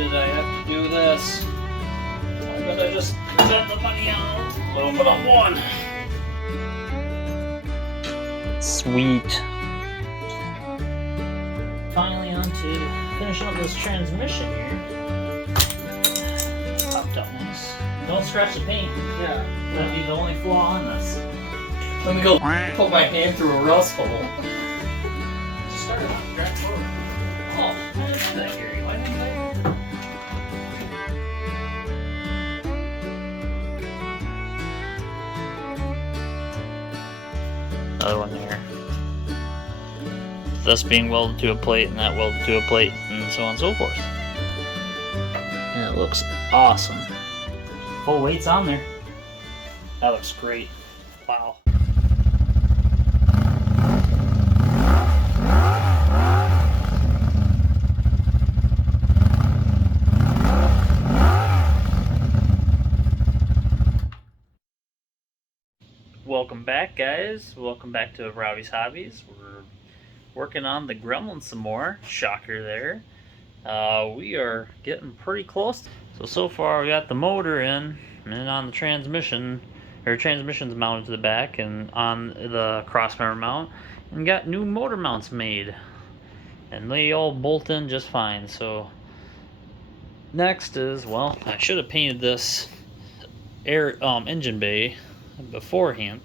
did I have to do this? Why could I just spend the money on aluminum one? Sweet. Finally on to finish up this transmission here. Popped up nice. Don't scratch the paint. Yeah. That'd be the only flaw on this. Let me go put my hand through a rust hole. Just start it on direct forward. Oh, I didn't do that, Gary. Why didn't you do that? Another one there. This being welded to a plate and that welded to a plate and so on and so forth. And it looks awesome. Full weight's on there. That looks great. Wow. Welcome back, guys. Welcome back to Robbie's Hobbies. We're working on the Gremlin some more. Shocker there. We are getting pretty close. So far we got the motor in and on the transmission. Or transmission's mounted to the back and on the crossmember mount. And got new motor mounts made. And they all bolt in just fine. So next is, well, I should have painted this engine bay beforehand.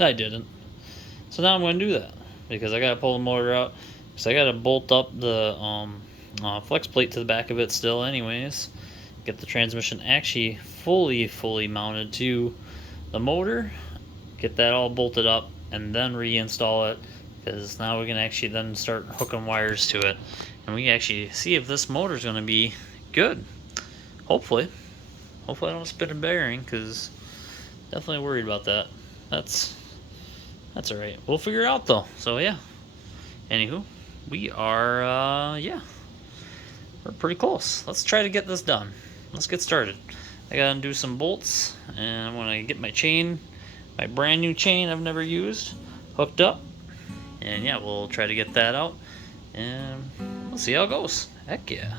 I didn't. So now I'm going to do that because I got to pull the motor out. So I got to bolt up the flex plate to the back of it still anyways. Get the transmission actually fully mounted to the motor. Get that all bolted up and then reinstall it, because now we can actually then start hooking wires to it. And we can actually see if this motor is going to be good. Hopefully I don't spin a bearing, because definitely worried about that. That's alright. We'll figure it out though. So yeah. Anywho, we are we're pretty close. Let's try to get this done. Let's get started. I gotta undo some bolts, and I'm gonna get my chain, my brand new chain I've never used, hooked up. And yeah, we'll try to get that out, and we'll see how it goes. Heck yeah.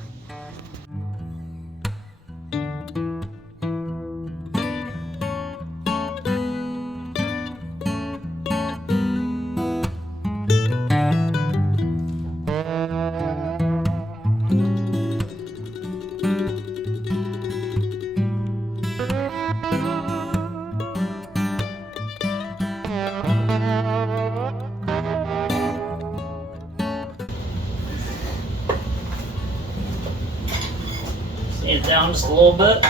Stand it down just a little bit.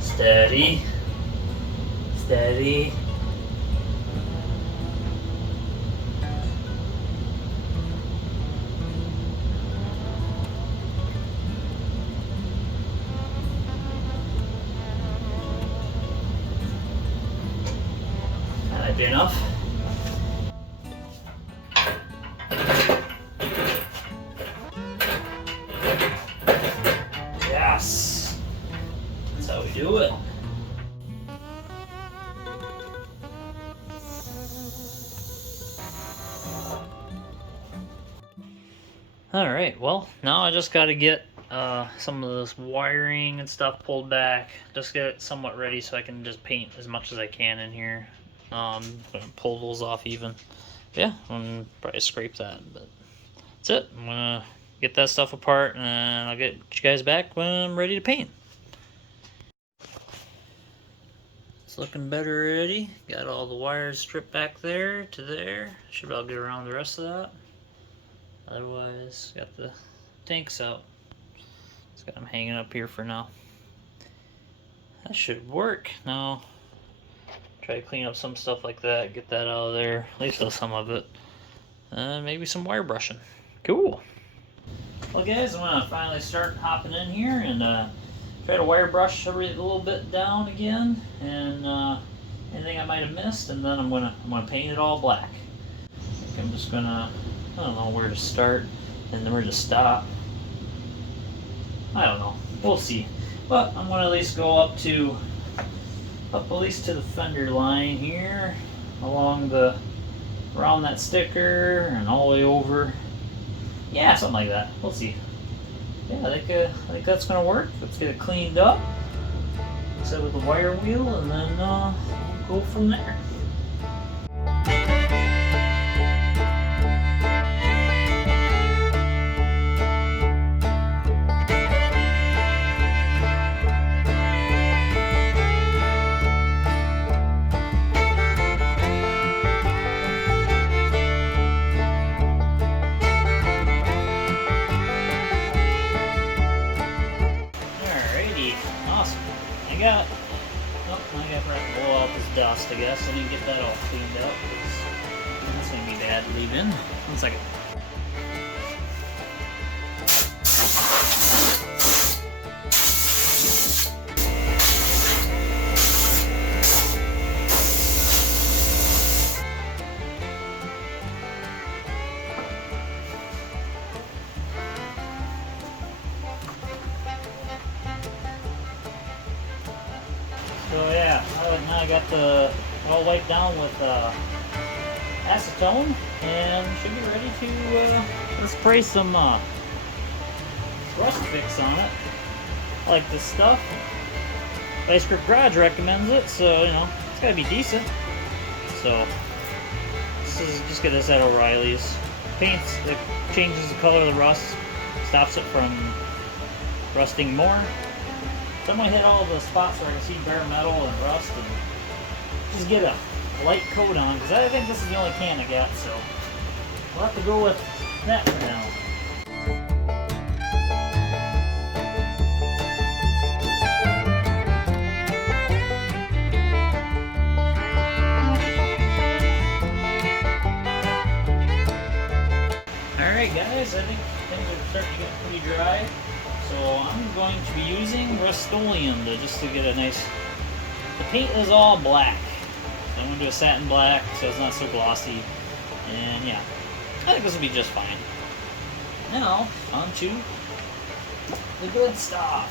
Steady. Steady. That'd be enough. Yes, that's how we do it. Alright, well, now I just got to get some of this wiring and stuff pulled back. Just get it somewhat ready so I can just paint as much as I can in here. Pull those off even. Yeah, I'm gonna probably scrape that, but that's it. I'm gonna get that stuff apart and I'll get you guys back when I'm ready to paint. It's looking better already. Got all the wires stripped back there to there. Should be able to get around the rest of that. Otherwise, got the tanks out. Just got them hanging up here for now. That should work. Now, try to clean up some stuff like that, get that out of there, at least some of it. Maybe some wire brushing. Cool. Well guys, I'm gonna finally start hopping in here and try to wire brush everything a little bit down again, and anything I might have missed, and then I'm gonna paint it all black. I think I'm just gonna, I don't know where to start and then where to stop. I don't know. We'll see. But I'm gonna at least go up at least to the fender line here, around that sticker and all the way over Yeah, something like that. We'll see. Yeah, I think that's gonna work. Let's get it cleaned up. Set with the wire wheel, and then go from there. Alrighty, awesome. I got to blow out this dust, I guess. I didn't get that all cleaned up. That's going to be bad to leave in. 1 second. So yeah, now I got the all wiped down with acetone, and should be ready to spray some rust fix on it. I like this stuff. Vice Grip Garage recommends it, so you know it's gotta be decent. So this is just get this at O'Reilly's. Paints, it changes the color of the rust, stops it from rusting more. So I'm going to hit all the spots where I can see bare metal and rust and just get a light coat on, because I think this is the only can I got, so we'll have to go with that for now. Alright guys, I think things are starting to get pretty dry. So I'm going to be using Rustoleum just to get a nice... The paint is all black. So I'm going to do a satin black so it's not so glossy. And yeah, I think this will be just fine. Now, on to the good stuff.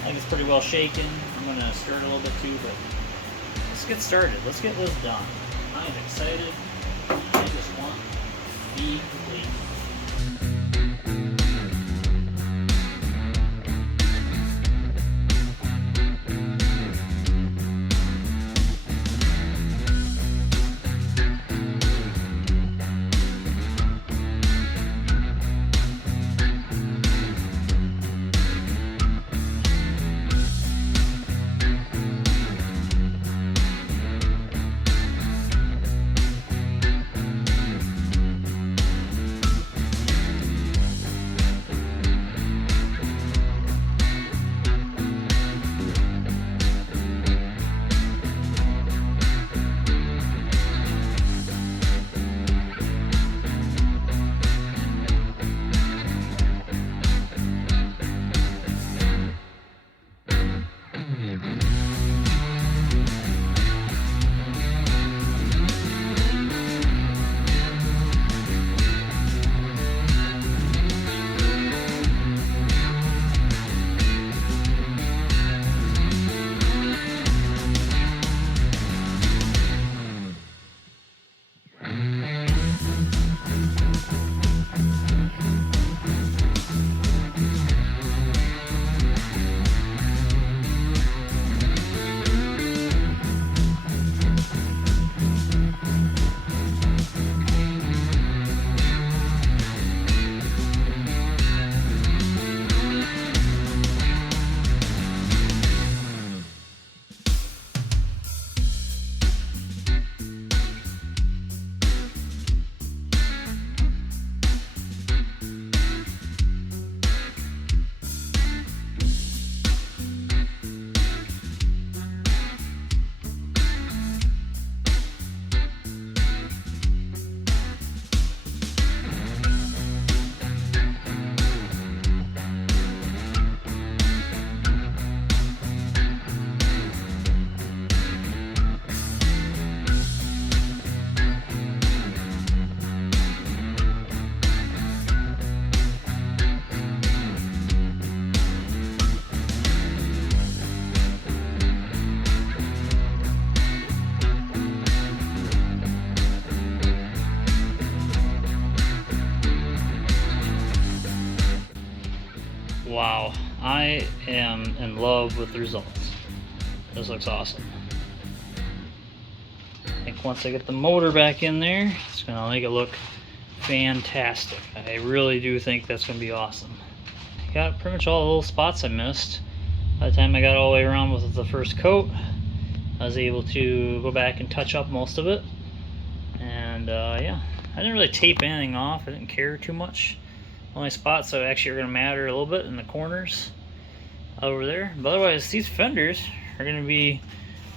I think it's pretty well shaken. I'm going to stir it a little bit too, but let's get started. Let's get this done. I'm excited. I just want to be complete. Wow, I am in love with the results. This looks awesome. I think once I get the motor back in there, it's gonna make it look fantastic. I really do think that's gonna be awesome. Got pretty much all the little spots I missed. By the time I got all the way around with the first coat, I was able to go back and touch up most of it. And yeah, I didn't really tape anything off. I didn't care too much. Only spots that actually are going to matter a little bit in the corners over there. But otherwise, these fenders are going to be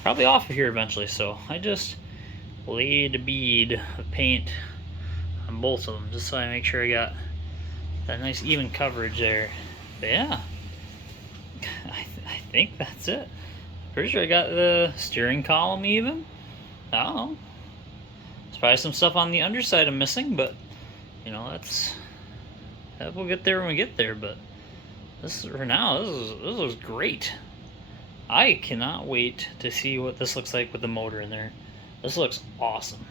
probably off of here eventually. So I just laid a bead of paint on both of them just so I make sure I got that nice even coverage there. But yeah, I think that's it. Pretty sure I got the steering column even. I don't know. There's probably some stuff on the underside I'm missing, but you know, we'll get there when we get there. But this for now, this looks great. I cannot wait to see what this looks like with the motor in there. This looks awesome.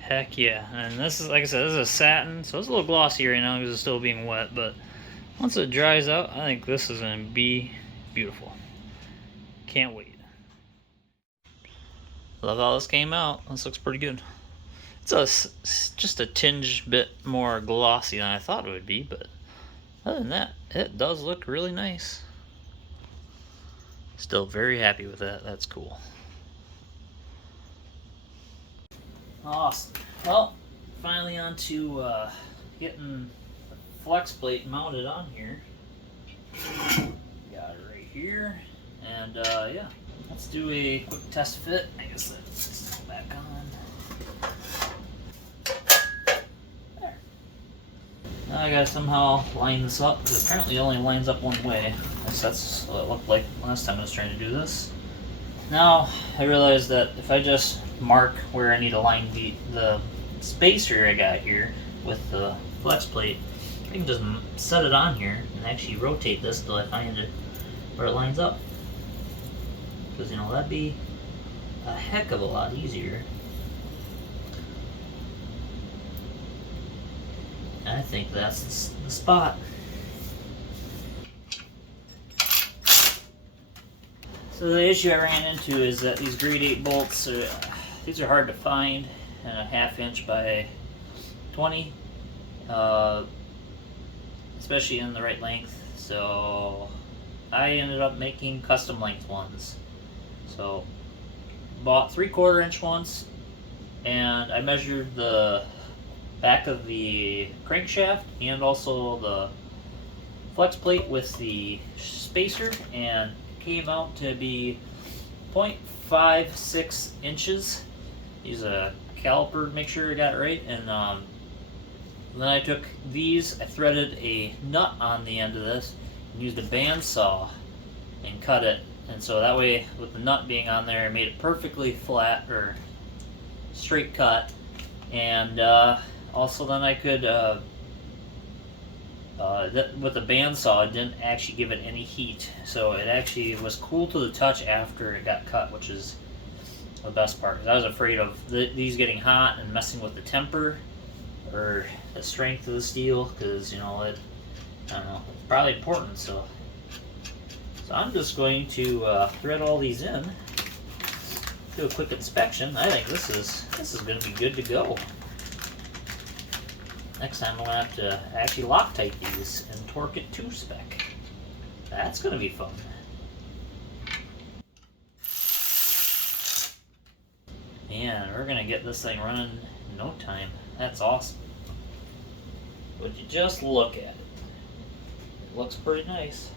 Heck yeah. And this is, like I said, this is a satin, so it's a little glossy right now because it's still being wet, but once it dries out, I think this is going to be beautiful. Can't wait. Love how this came out. This looks pretty good. It's just a tinge bit more glossy than I thought it would be, but other than that, it does look really nice. Still very happy with that. That's cool. Awesome. Well, finally on to getting the flex plate mounted on here. Got it right here. And yeah, let's do a quick test fit. I guess let's go back on. There. Now I gotta somehow line this up because apparently it only lines up one way. At least that's what it looked like last time I was trying to do this. Now I realize that if I just mark where I need to line the spacer I got here with the flex plate, I can just set it on here and actually rotate this till I find it where it lines up. Because, you know, that'd be a heck of a lot easier. I think that's the spot. So the issue I ran into is that these grade 8 bolts, these are hard to find in a 1/2 inch by 20, especially in the right length. So I ended up making custom length ones. So bought 3/4 inch ones, and I measured the back of the crankshaft and also the flex plate with the spacer, and came out to be 0.56 inches. Use a caliper to make sure I got it right, and then I took these, I threaded a nut on the end of this and used a bandsaw and cut it. And so that way, with the nut being on there, I made it perfectly flat or straight cut. And also then I could, with the bandsaw, it didn't actually give it any heat. So it actually was cool to the touch after it got cut, which is the best part. 'Cause I was afraid of these getting hot and messing with the temper or the strength of the steel, because, you know, I don't know, it's probably important. So I'm just going to thread all these in, do a quick inspection. I think this is going to be good to go. Next time I'm going to have to actually Loctite these and torque it to spec. That's going to be fun. Man, we're going to get this thing running in no time. That's awesome. Would you just look at it? It looks pretty nice.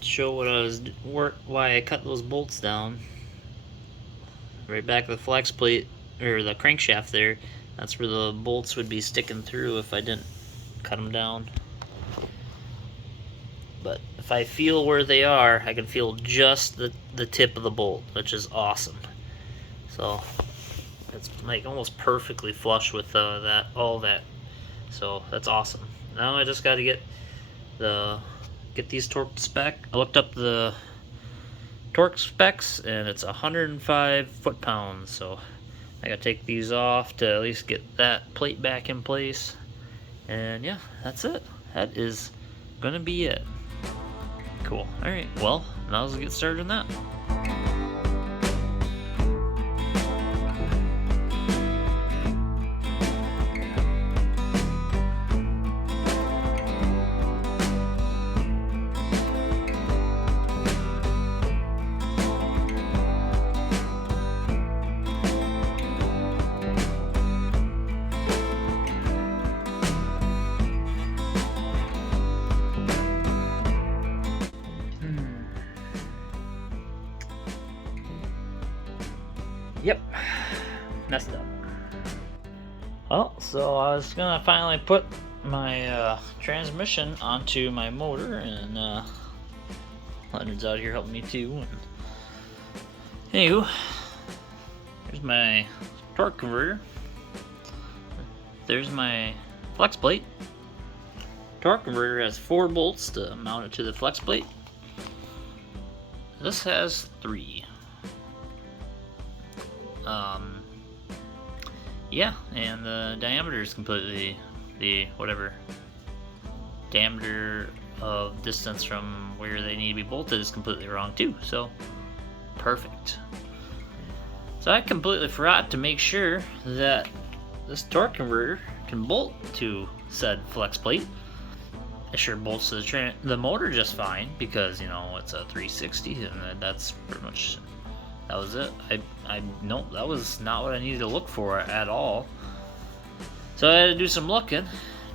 Show why I cut those bolts down. Right back of the flex plate, or the crankshaft there, that's where the bolts would be sticking through if I didn't cut them down. But if I feel where they are, I can feel just the tip of the bolt, which is awesome. So it's like almost perfectly flush with all that. So that's awesome. Now I just got to get these torqued spec. I looked up the torque specs and it's 105 foot-pounds, so I gotta take these off to at least get that plate back in place. And yeah, that's it. that is gonna be it. Cool. Alright, well, now let's get started on that. Yep, messed up. Well, so I was gonna finally put my transmission onto my motor, and Leonard's out here helping me too. And anywho, here's my torque converter. There's my flex plate. Torque converter has 4 bolts to mount it to the flex plate. This has 3. Yeah, and the diameter is completely the diameter of distance from where they need to be bolted is completely wrong too. So perfect. So I completely forgot to make sure that this torque converter can bolt to said flex plate. It sure bolts to the motor just fine because, you know, it's a 360 and that's pretty much, that was it. Nope, that was not what I needed to look for at all. So I had to do some looking.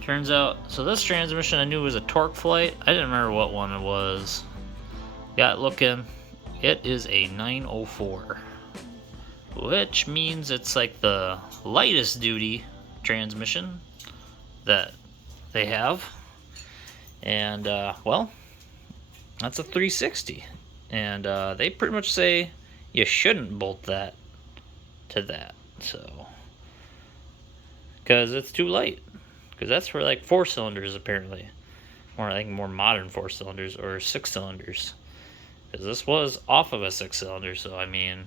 Turns out, so this transmission I knew was a torque flight. I didn't remember what one it was. Got looking. It is a 904, which means it's like the lightest duty transmission that they have. And well, that's a 360, and they pretty much say you shouldn't bolt that to that, so because it's too light, because that's for like 4 cylinders apparently, or I think more modern 4 cylinders or 6 cylinders, because this was off of a 6 cylinder, so I mean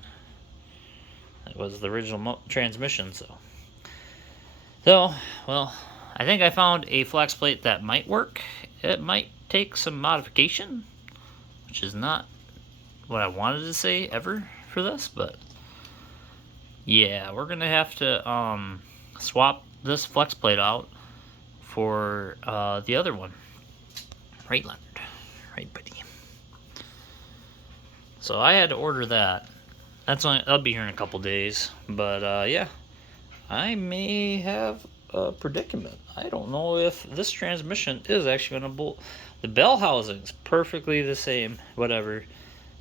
it was the original transmission. So well, I think I found a flex plate that might work. It might take some modification, which is not what I wanted to say ever for this, but yeah, we're gonna have to swap this flex plate out for the other one. Right, Leonard? Right, buddy? So I had to order that. That'll be here in a couple days, but yeah, I may have a predicament. I don't know if this transmission is actually going to bolt. The bell housing's perfectly the same, whatever,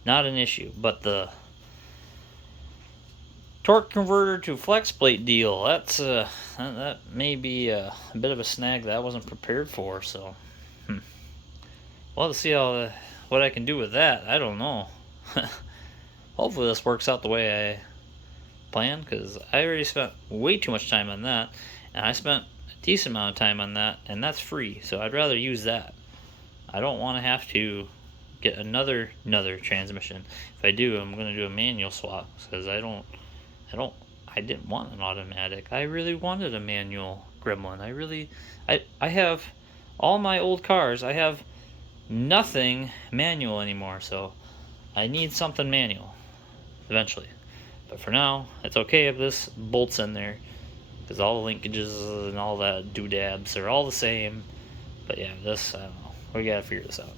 not an issue, but the torque converter to flex plate deal, that's that may be a bit of a snag that I wasn't prepared for. So well, to see what I can do with that. I don't know. Hopefully this works out the way I planned, because I already spent way too much time on that, and I spent a decent amount of time on that, and that's free, so I'd rather use that. I don't want to have to get another transmission. If I do, I'm going to do a manual swap, because I didn't want an automatic. I really wanted a manual Gremlin. I have all my old cars. I have nothing manual anymore, so I need something manual eventually. But for now, it's okay if this bolts in there, because all the linkages and all that doodabs are all the same. But yeah, this, I don't know. We gotta figure this out.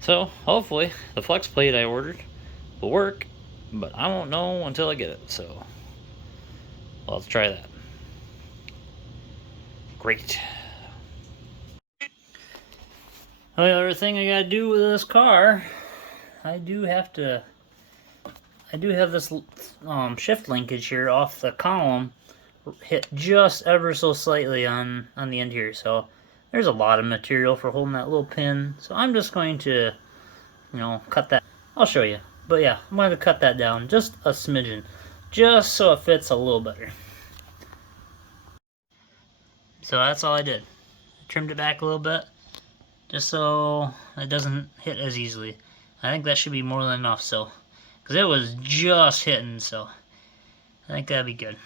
So hopefully the flex plate I ordered will work, but I won't know until I get it. So well, let's try that. Great. The other thing I gotta do with this car, I do have this shift linkage here off the column hit just ever so slightly on the end here, so there's a lot of material for holding that little pin. So I'm just going to, cut that. I'll show you, but yeah, I'm going to cut that down just a smidgen, just so it fits a little better. So that's all I did. I trimmed it back a little bit, just so it doesn't hit as easily. I think that should be more than enough, so, because it was just hitting, so I think that'd be good.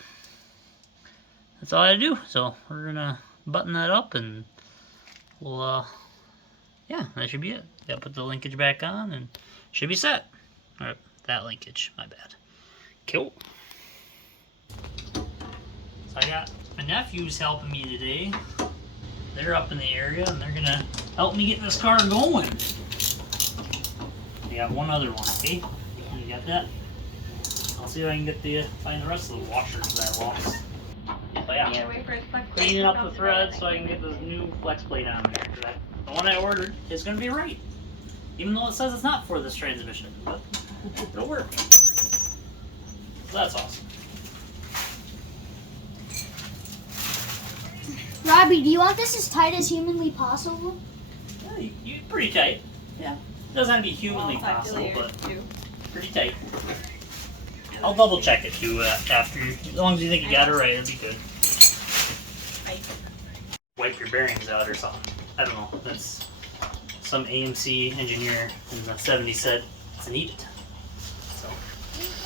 That's all I do. So we're gonna button that up and well, yeah, that should be it. Gotta put the linkage back on and should be set. Alright, that linkage, my bad. Cool. So I got my nephews helping me today. They're up in the area and they're gonna help me get this car going. I got one other one, okay? You got that? I'll see if I can find the rest of the washers that I lost. But yeah, cleaning up the threads so I can get this new flex plate on there. The one I ordered is gonna be right, even though it says it's not for this transmission, but it'll work. So that's awesome. Robbie, do you want this as tight as humanly possible? Yeah, you pretty tight. Yeah, it doesn't have to be humanly possible, but pretty tight. I'll double check it too after. As long as you think you got it right, it'll be good. Wipe your bearings out or something. I don't know. That's some AMC engineer in the 70s said it's needed.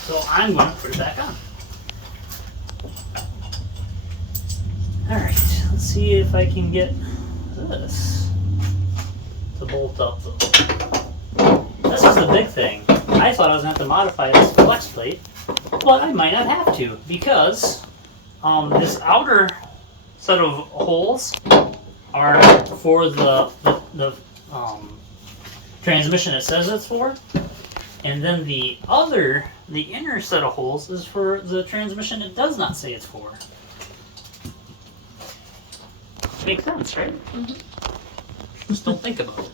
So I'm going to put it back on. Alright, let's see if I can get this to bolt up though. This is the big thing. I thought I was going to have to modify this flex plate, but I might not have to because this outer set of holes are for the transmission it says it's for, and then the inner set of holes is for the transmission it does not say it's for. Makes sense, right? Mm-hmm. Just don't think about it.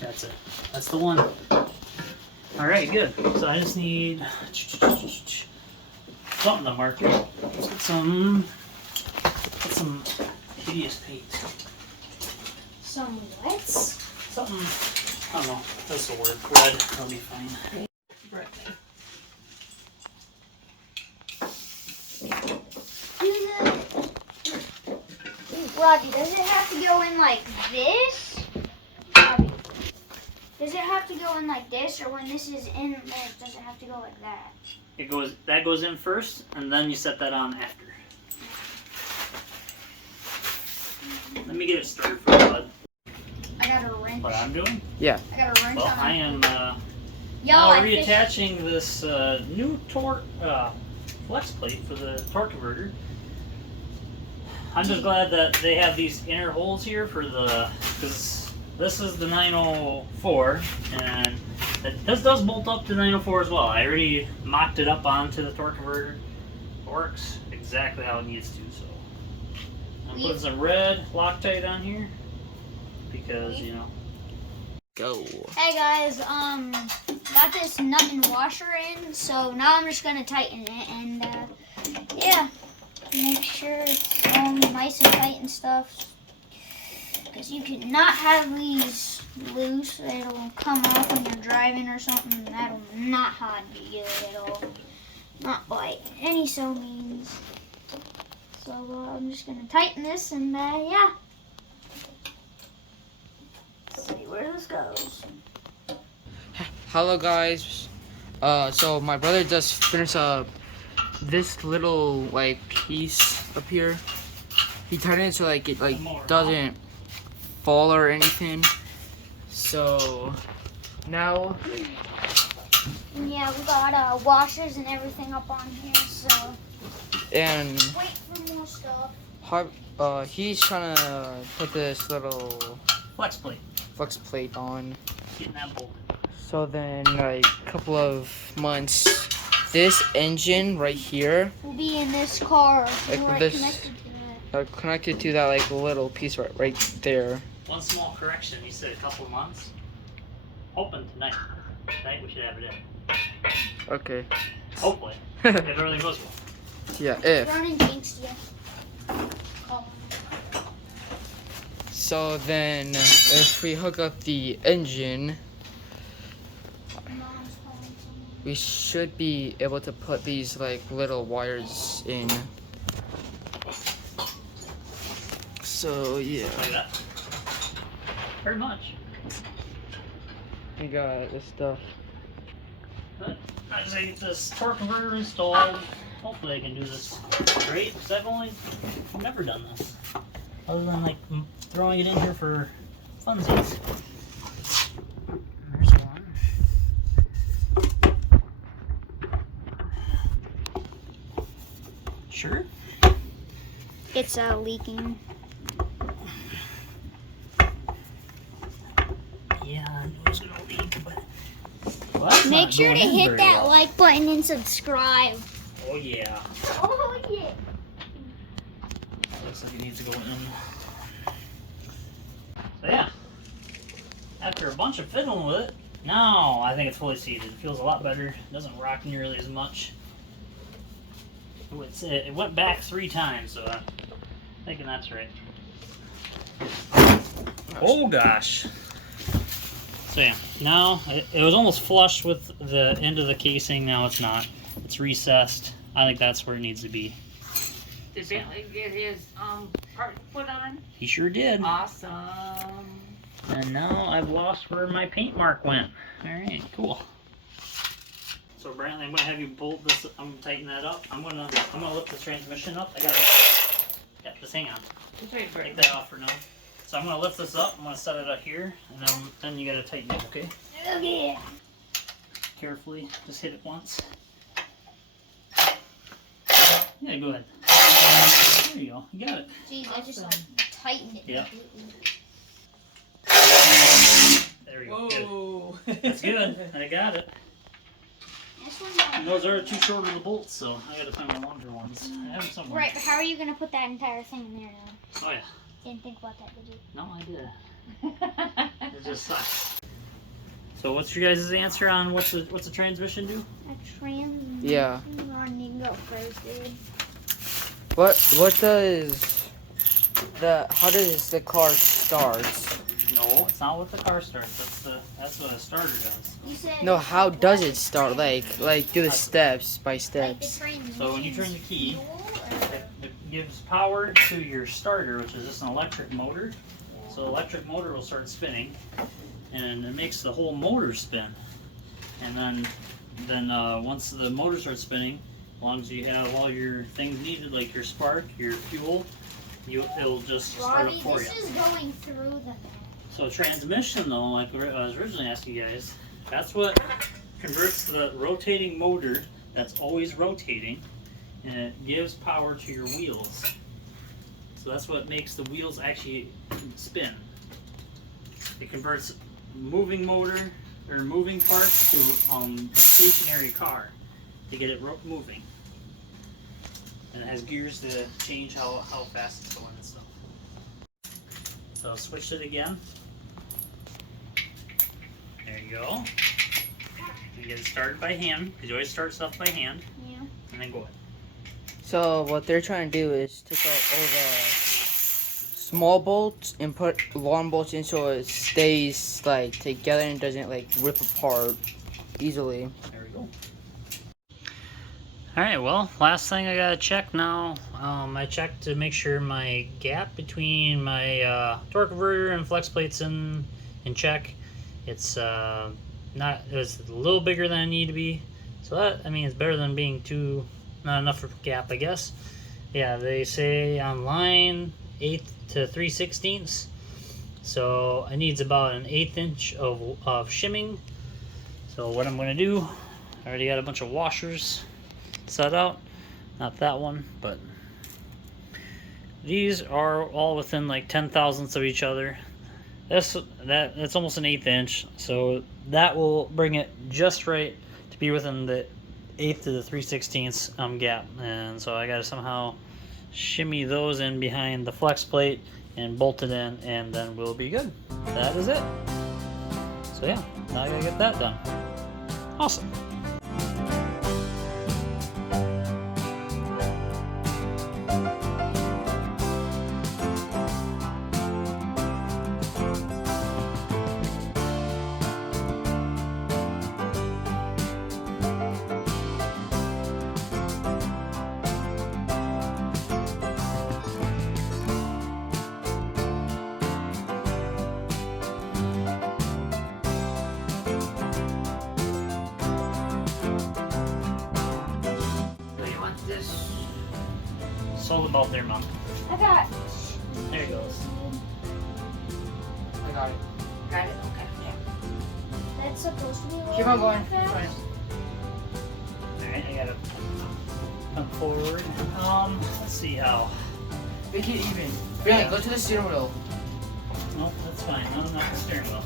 That's it. That's the one. Alright, good. So I just need something to mark it. Get some hideous paint. Some what? Something, I don't know, this will work. Red, that'll be fine. Right. Robbie, does it have to go in like this? Robbie, does it have to go in like this, or when this is in there, does it have to go like that? That goes in first, and then you set that on after. Let me get it started for you, bud. I got a wrench. What I'm doing? Yeah. I got a wrench Well, on. I am Yo, now I reattaching this new torque flex plate for the torque converter. I'm just glad that they have these inner holes here for because this is the 904, and this does bolt up to 904 as well. I already mocked it up onto the torque converter. It works exactly how it needs to. So I'm putting some red Loctite on here because Go. Hey guys, got this nut and washer in, so now I'm just gonna tighten it, and yeah, make sure it's all nice and tight and stuff, because you cannot have these loose. It'll come off when you're driving or something, and that'll not be good at all, not by any so means. So I'm just gonna tighten this, and yeah. See where this goes. Hello guys. So my brother just finished this little piece up here. He turned it so it doesn't fall or anything. So now Yeah, we got washers and everything up on here, so and wait for more stuff. he's trying to put this little flex plate. flex plate on. Getting that bolted. So then a couple of months, this engine right here We'll be in this car. Like We're this- connected to that. connected to that little piece right there. One small correction. You said a couple of months. Hoping tonight. Tonight we should have it in. Okay. Hopefully. If everything goes well. Yeah, if. Running jinxed you. Oh. So then, if we hook up the engine, Mom's calling someone. we should be able to put these little wires in. So yeah, Like that. Pretty much. we got this stuff. But I just get this torque converter installed. hopefully I can do this straight, because I've never done this. Other than like throwing it in here for funsies. There's one. Sure? It's leaking. Yeah, I knew it was gonna leak, but well, that's Make not sure to going in hit very that well. like button and subscribe. Oh yeah. Oh yeah. Looks like it needs to go in. So yeah. After a bunch of fiddling with it, now I think it's fully seated. It feels a lot better. It doesn't rock nearly as much. Ooh, it went back 3 times, so I'm thinking that's right. Oh gosh. So yeah, now it was almost flush with the end of the casing. Now it's not. It's recessed. I think that's where it needs to be. Did Bentley get his part put on? He sure did. Awesome. And now I've lost where my paint mark went. Alright, cool. So Brantley, I'm gonna have you bolt this. I'm gonna tighten that up. I'm gonna lift the transmission up. Yep, just hang on. Take that off for now. So I'm gonna lift this up. I'm gonna set it up here, and then you gotta tighten it, okay? Okay. Carefully, just hit it once. Yeah, go ahead. There you go. You got it. Jeez, I just like tightened it. Yeah. There we go. Whoa. Good. That's good. I got it. This one And those are too short of the bolts, so I gotta find the longer ones. I have them somewhere. Right, but how are you gonna put that entire thing in there now? Oh yeah. Didn't think about that, did you? No, I did. It just sucks. So what's your guys' answer on what's the transmission do? A transmission. Yeah. Running go first, dude. What does how does the car start? No, it's not what the car starts. That's what a starter does. You said No, how does it start? Like do the steps by like the steps. transmission. So when you turn the key, fuel, or- it gives power to your starter, which is just an electric motor. So the electric motor will start spinning, and it makes the whole motor spin. And then once the motor starts spinning, as long as you have all your things needed, like your spark, your fuel, it'll just start up Robbie, for you. this is going through the map. So transmission, though, like I was originally asking you guys, that's what converts the rotating motor that's always rotating, and it gives power to your wheels. So that's what makes the wheels actually spin. It converts moving motor or moving parts to a stationary car to get it moving. And it has gears to change how fast it's going and stuff. So switch it again. There you go. You get it started by hand, because you always start stuff by hand, Yeah. and then go ahead. So what they're trying to do is take out all the small bolts and put long bolts in so it stays like together and doesn't like rip apart easily. There we go. Alright, well, last thing I gotta check now. I checked to make sure my gap between my torque converter and flex plates in check. It's it's a little bigger than I need to be. So that, I mean, it's better than being not enough of a gap, I guess. Yeah, they say on line 1/8 to 3/16. So it needs about an 1/8 inch of shimming. So what I'm gonna do, I already got a bunch of washers set out. Not that one, but these are all within like 10,000ths of each other. That's almost an 1/8 inch, so that will bring it just right to be within the 1/8 to the 3/16 gap. And so I gotta somehow shimmy those in behind the flex plate and bolt it in, and then we'll be good. That is it. So yeah, now I gotta get that done. Awesome. Just hold the belt there, Mom. I got. There he goes. I got it. Got it? Okay. Yeah. That's supposed to be. Keep on going. Fast. Fine. Alright, I gotta come forward. Let's see how. Make it even. Really, go to the steering wheel. No, that's fine. No, not the steering wheel.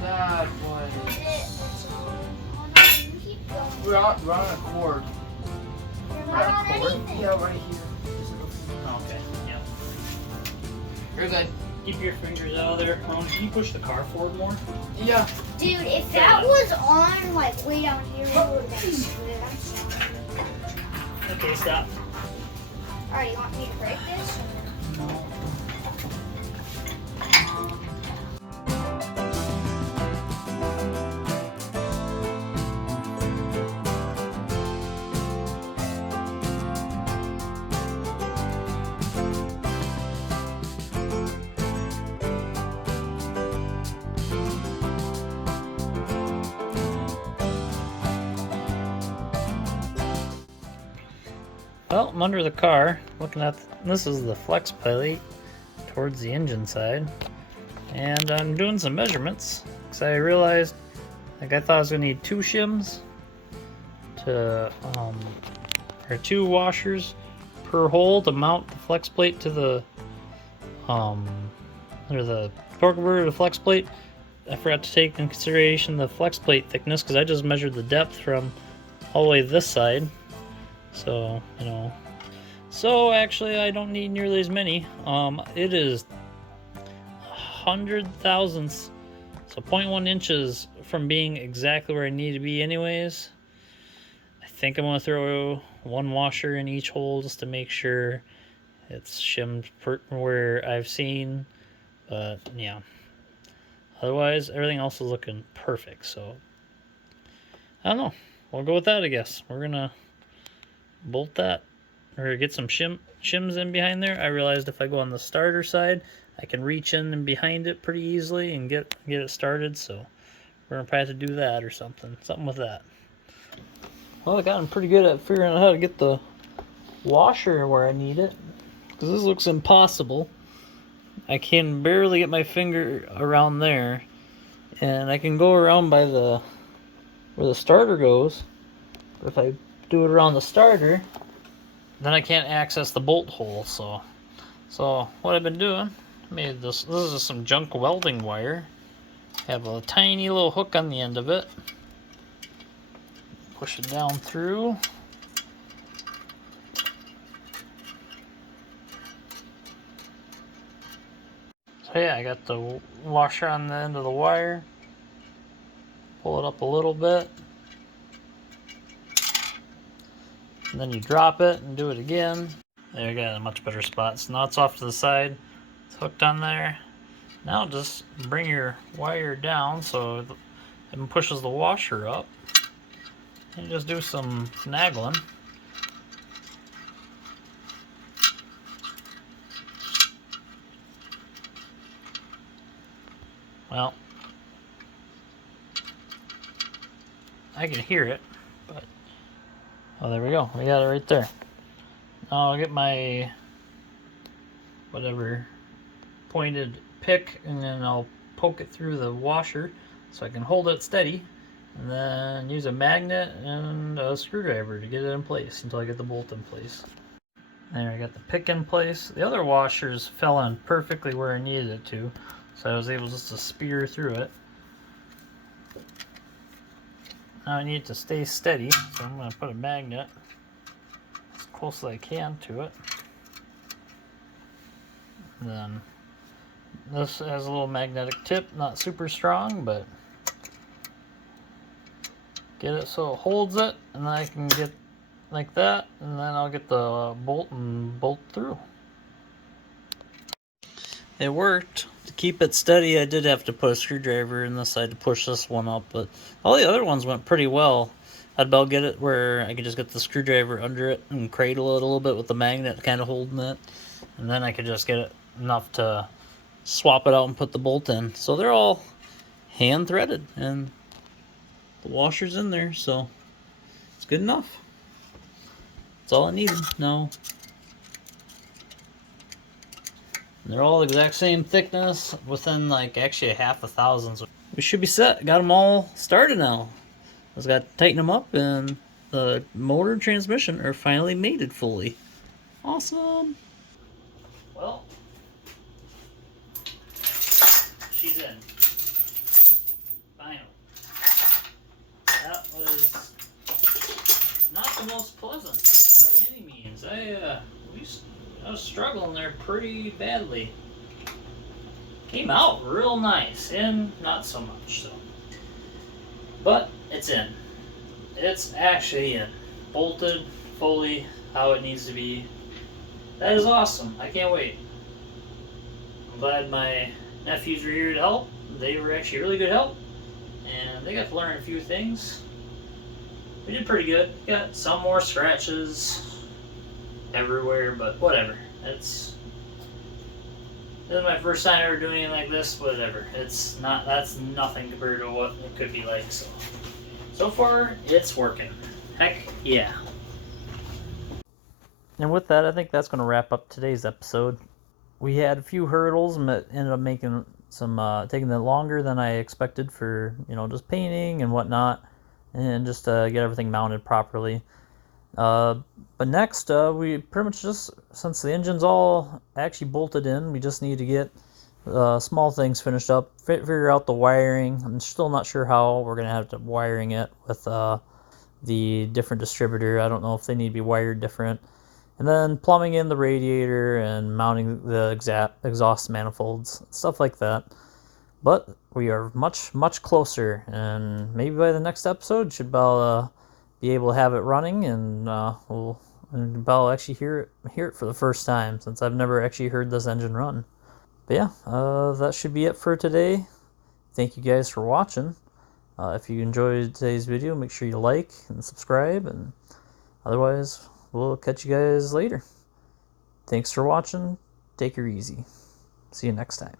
That was. Oh no, you keep going. We're on a cord. You're not on anything. Yeah, right here. Okay, yeah. You're good. Keep your fingers out of there. Can you push the car forward more? Yeah. Dude, if that was on like way down here, we would have been screwed. I'm sorry. Okay, stop. Alright, you want me to break this? No. Well, I'm under the car, looking at, this is the flex plate towards the engine side, and I'm doing some measurements, because I realized, like I thought I was going to need 2 shims to, or 2 washers per hole to mount the flex plate to the, or the torque converter to the flex plate. I forgot to take into consideration the flex plate thickness, because I just measured the depth from all the way this side. So, you know, so actually I don't need nearly as many. It is 100 thousandths, so 0.1 inches from being exactly where I need to be anyways. I think I'm going to throw 1 washer in each hole just to make sure it's shimmed where I've seen, but yeah. Otherwise, everything else is looking perfect, so I don't know. We'll go with that, I guess. We're going to bolt that or get some shims in behind there. I realized if I go on the starter side, I can reach in and behind it pretty easily and get it started. So we're gonna probably have to do that or something with that. Well, I got pretty good at figuring out how to get the washer where I need it, because this looks impossible. I can barely get my finger around there, and I can go around by where the starter goes, but if I do it around the starter, then I can't access the bolt hole. So what I've been doing, made this is just some junk welding wire. Have a tiny little hook on the end of it. Push it down through. So yeah, I got the washer on the end of the wire. Pull it up a little bit. And then you drop it and do it again. There, you got a much better spot. So now it's off to the side. It's hooked on there. Now just bring your wire down so it pushes the washer up. And just do some finagling. Well, I can hear it, but oh, there we go. We got it right there. Now I'll get my whatever pointed pick, and then I'll poke it through the washer so I can hold it steady, and then use a magnet and a screwdriver to get it in place until I get the bolt in place. There, I got the pick in place. The other washers fell in perfectly where I needed it to, so I was able just to spear through it. Now I need it to stay steady, so I'm going to put a magnet as close as I can to it. And then this has a little magnetic tip, not super strong, but get it so it holds it, and then I can get like that, and then I'll get the bolt and bolt through. It worked. To keep it steady, I did have to put a screwdriver in this side to push this one up, but all the other ones went pretty well. I'd about get it where I could just get the screwdriver under it and cradle it a little bit with the magnet kind of holding it, and then I could just get it enough to swap it out and put the bolt in. So they're all hand threaded, and the washer's in there, so it's good enough. That's all I needed. No. And they're all the exact same thickness, within like actually a half a thousandth. We should be set. Got them all started now. Just got to tighten them up, and the motor and transmission are finally mated fully. Awesome. Well, she's in. Finally. That was not the most pleasant by any means. I was struggling there pretty badly. Came out real nice, and not so much so. But it's in. It's actually in. Bolted fully how it needs to be. That is awesome. I can't wait. I'm glad my nephews were here to help. They were actually really good help, and they got to learn a few things. We did pretty good. Got some more scratches everywhere, but whatever. This is my first time ever doing it like this. Whatever. That's nothing compared to what it could be like. So far, it's working. Heck yeah. And with that, I think that's going to wrap up today's episode. We had a few hurdles, and it ended up making taking it longer than I expected for, just painting and whatnot, and just to get everything mounted properly. But next, we pretty much just, since the engine's all actually bolted in, we just need to get small things finished up, figure out the wiring. I'm still not sure how we're going to have to wiring it with the different distributor. I don't know if they need to be wired different. And then plumbing in the radiator and mounting the exhaust manifolds, stuff like that. But we are much, much closer, and maybe by the next episode should be able to have it running, and I'll actually hear it for the first time, since I've never actually heard this engine run. But yeah, that should be it for today. Thank you guys for watching. If you enjoyed today's video, make sure you like and subscribe, and otherwise, we'll catch you guys later. Thanks for watching. Take her easy. See you next time.